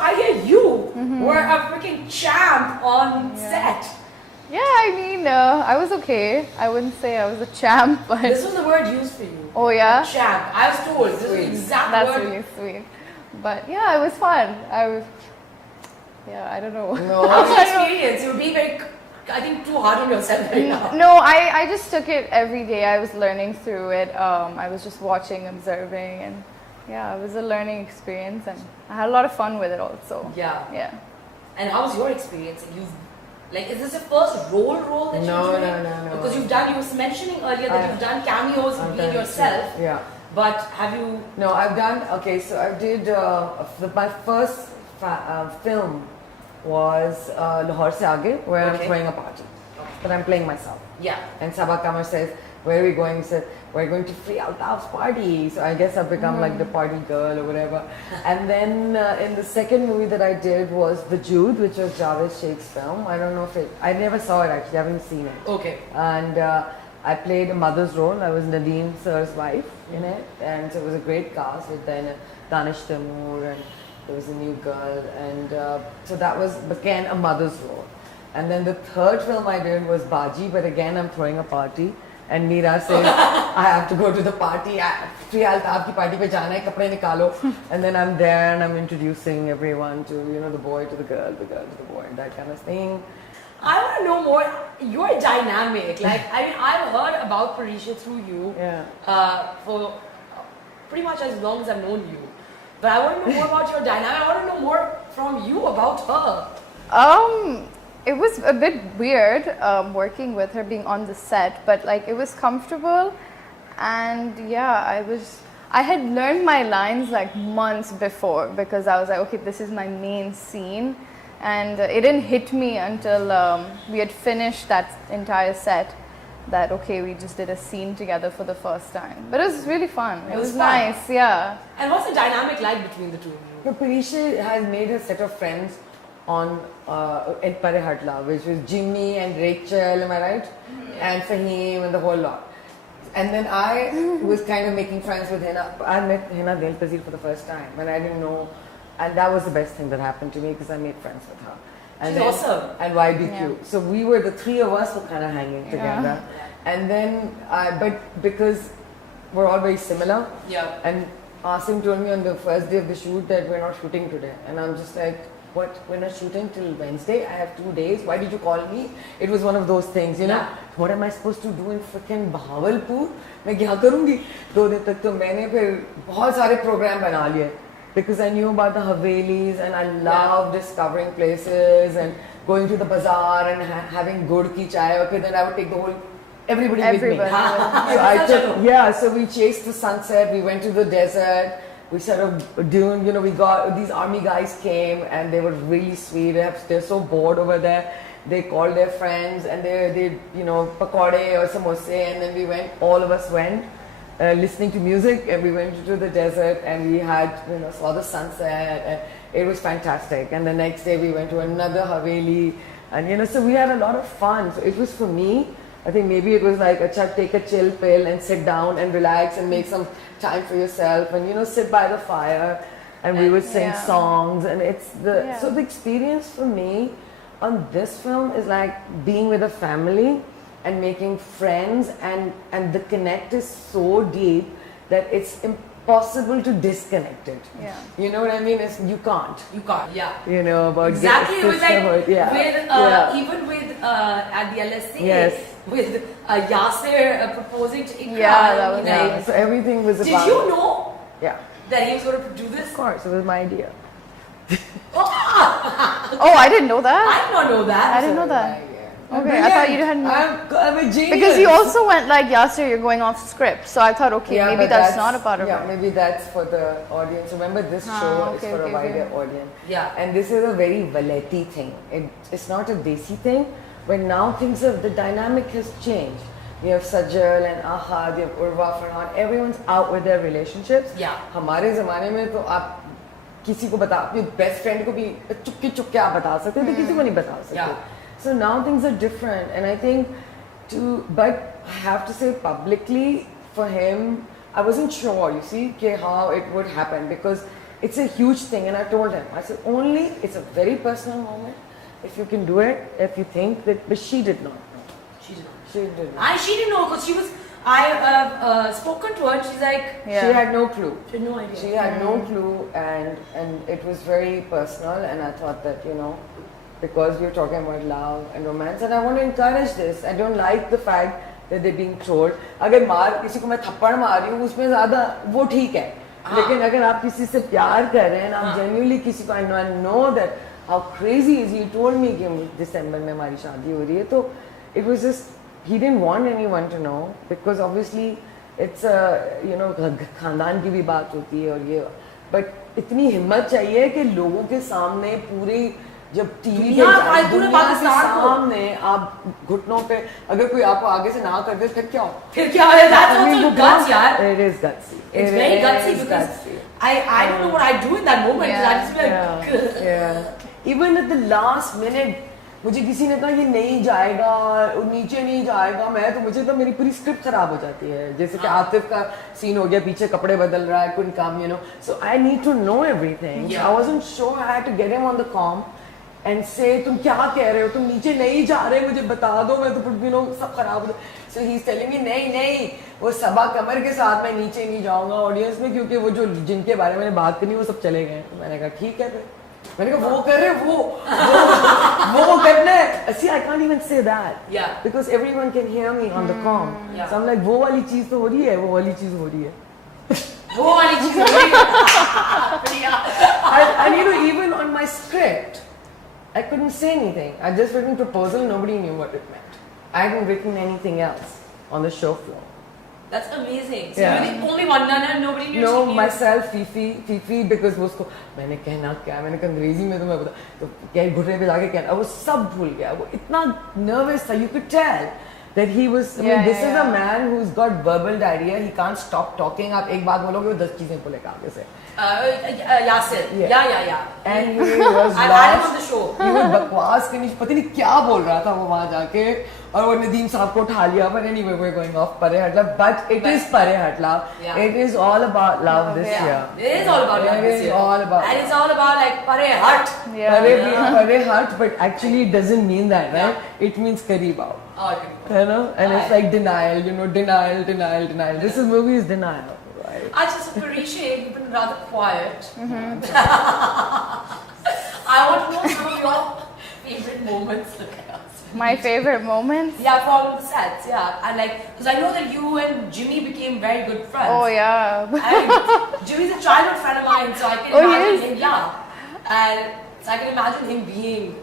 I hear you were a freaking champ on set. Yeah, I mean, I was okay. I wouldn't say I was a champ, but... This was the word used for you. Oh, yeah? Champ. I was told. This is the exact That's word. really sweet. But yeah, it was fun. I don't know. No, how was your experience? You're being very, I think, too hard on yourself right now. No, I just took it every day. I was learning through it. I was just watching, observing, and yeah, it was a learning experience, and I had a lot of fun with it also. Yeah. And how was your experience? Is this your first role that you're doing? No. Because you were mentioning earlier that you've done cameos being yourself. Yeah. But have you? No, I've done, so I did, my first film was Lahore Se Aage, where I'm throwing a party. But I'm playing myself. Yeah. And Sabah Kamar says, where are we going? He said, we're going to Frieha Altaf's party. So I guess I've become like the party girl or whatever. And then in the second movie that I did was The Jude, which was Javed Sheikh's film. I don't know if I never saw it actually, I haven't seen it. Okay. And I played a mother's role. I was Nadeem Sir's wife in it. And so it was a great cast with then Danish Taimur, and there was a new girl. And so that became a mother's role. And then the third film I did was Baji, but again I'm throwing a party. And Meera says, I have to go to the party. Frieha Altaf ki party pe jana hai, kapde nikalo. And then I'm there and I'm introducing everyone to, the boy to the girl to the boy, and that kind of thing. I want to know more. You're dynamic. I've heard about Parisheh through you for pretty much as long as I've known you. But I want to know more about your dynamic. I want to know more from you about her. It was a bit weird working with her, being on the set, but it was comfortable, and yeah, I had learned my lines months before, because I was like, okay, this is my main scene, and it didn't hit me until we had finished that entire set, that okay, we just did a scene together for the first time. But it was really fun. It was nice, yeah. And what's the dynamic like between the two of you? Parisheh has made a set of friends on at Parisheh, which was Jimmy and Rachel, am I right? And Fahim and the whole lot. And then I was kind of making friends with Hina. I met Hina Del Pazir for the first time, and I didn't know, and that was the best thing that happened to me, because I made friends with her. And She's awesome. And YBQ. Yeah. So we were, the three of us were kind of hanging together. And then, but because we're all very similar, and Asim told me on the first day of the shoot that we're not shooting today. And I'm just like, what? We're not shooting till Wednesday? I have 2 days. Why did you call me? It was one of those things, What am I supposed to do in freaking Bahawalpur? मैं क्या करूँगी? 2 दिन तक तो मैंने फिर बहुत सारे program बना लिए, because I knew about the Havelis, and I love discovering places and going to the bazaar and having gur ki chai. Okay, then I would take everybody with me. So we chased the sunset. We went to the desert. We sort of doing, we got, these army guys came, and they were really sweet. They're so bored over there. They called their friends, and they pakode or samosa, and then all of us went, listening to music, and we went to the desert, and we had, saw the sunset, and it was fantastic. And the next day we went to another Haveli, and so we had a lot of fun. So it was, for me, I think maybe it was like, take a chill pill and sit down and relax and make some time for yourself, and sit by the fire, and we would sing songs, and so the experience for me on this film is like being with a family and making friends, and the connect is so deep that it's impossible to disconnect it. Yeah. You know what I mean? You can't. Yeah. About exactly. It was like with even with at the LSA, with Yasser proposing to Ikra. Yeah, that was nice. So everything was about. Did you know? Yeah. That he was going to do this? Of course, it was my idea. Oh, I didn't know that. I did not know that. I didn't know that. Okay, I thought you hadn't. I'm a genius. Because you also went like, Yasser, you're going off script. So I thought, okay, maybe that's not a part of it. Yeah, maybe that's for the audience. Remember, this show is for a wider audience. Yeah. And this is a very Valeti thing. It's not a Desi thing. But now the dynamic has changed. You have Sajal and Ahad, you have Urva, Farhan. Everyone's out with their relationships. Yeah. हमारे ज़माने में तो आप किसी को अपने best friend को भी चुपके आप बता सकते थे, किसी को नहीं बता सकते. So now things are different, and I think but I have to say publicly, for him, I wasn't sure, you see, how it would happen, because it's a huge thing. And I told him, I said, only, it's a very personal moment. If you can do it, if you think that, but she did not know. She did not. She didn't know. And she didn't know because she was, I spoken to her and she's like, she had no clue. She had no idea. She had no clue, and it was very personal, and I thought that, you know, because we're talking about love and romance, and I want to encourage this. I don't like the fact that they're being trolled. अगर मार किसी को मैं थप्पड़ मार रही हूँ उसमें ज़्यादा वो ठीक है, लेकिन अगर आप किसी से प्यार कर रहे हैं, आप genuinely किसी को, I know that how crazy is he told me कि दिसंबर में हमारी शादी हो रही है, तो it was just, he didn't want anyone to know because obviously it's a, you know, खानदान की भी बात होती है और ये, but इतनी हिम्मत चाहिए कि लोगों के सामने पूरे जब टीवी पे दुनिया के सामने आप घुटनों पे अगर कोई आपको आगे से ना कर दे फिर क्या हो? फिर क्या हो? That's also guts, यार. It is gutsy. It's very gutsy because I don't know what I do in that moment. I just feel like yeah. Even at the last minute, मुझे किसी ने कहा ये नहीं जाएगा और नीचे नहीं जाएगा, मैं तो मुझे तो मेरी पूरी स्क्रिप्ट खराब हो जाती है. जैसे कि आतिफ का सीन हो गया, पीछे कपड़े बदल रहा है, couldn't come, you know. So I need to know everything. Yeah. I wasn't sure. I had to get him on the comm and say तुम क्या कह रहे हो, तुम नीचे नहीं जा रहे, मुझे बता दो, मैं तो you know सब खराब हो. So he's telling me नहीं वो सबा कमर के साथ मैं नीचे नहीं जाऊंगा ऑडियंस में, क्योंकि वो जो जिनके बारे में बात करनी वो सब चले गए. मैंने कहा ठीक है फिर. मैंने कहा वो कर रहे वो करना है. See, I can't even say that. Yeah. Because everyone can hear me on the comm. Yeah. So I'm like वो वाली चीज तो हो रही है, वो वाली चीज हो रही है. वो वाली चीज हो रही है. And you know, even on my script, I couldn't say anything. I just written proposal. Nobody knew what it meant. I hadn't written anything else on the show floor. That's amazing. So you're the only one, nobody knew. No, myself, Fifi, because वो उसको मैंने कहना क्या, मैंने कहा अंग्रेजी में तो मैं बता, तो क्या घुटने पे जाके कहना, वो सब भूल गया, वो इतना nervous था, you could tell that he was. I mean, this is a man who's got verbal diarrhea. He can't stop talking. आप एक बात बोलोगे वो 10 चीजें बोलेगा आगे से. Yasir. Yeah. And he was I had him on the show. He was बकवास के नहीं पता नहीं क्या बोल रहा था वो वहाँ जाके, और वो नदीम साहब को उठा लिया. But anyway, we're going off Parisheh Altaf. But it is Parisheh Altaf. Yeah. It is all about love this year. It is all about love this year. It is all about. And it's all about like Parisheh Hut. Parisheh Hut, but actually it doesn't mean that, right? It means kareeb aao. You know, and it's like denial. You know, denial. This movie is denial. Right. Actually, so Parisheh, you've been rather quiet. I want to know some of your favorite moments. My favorite moments? Yeah, from the sets, yeah. And like, because I know that you and Jimmy became very good friends. Oh, yeah. And Jimmy's a childhood friend of mine, so I can imagine him, yeah. And so I can imagine him being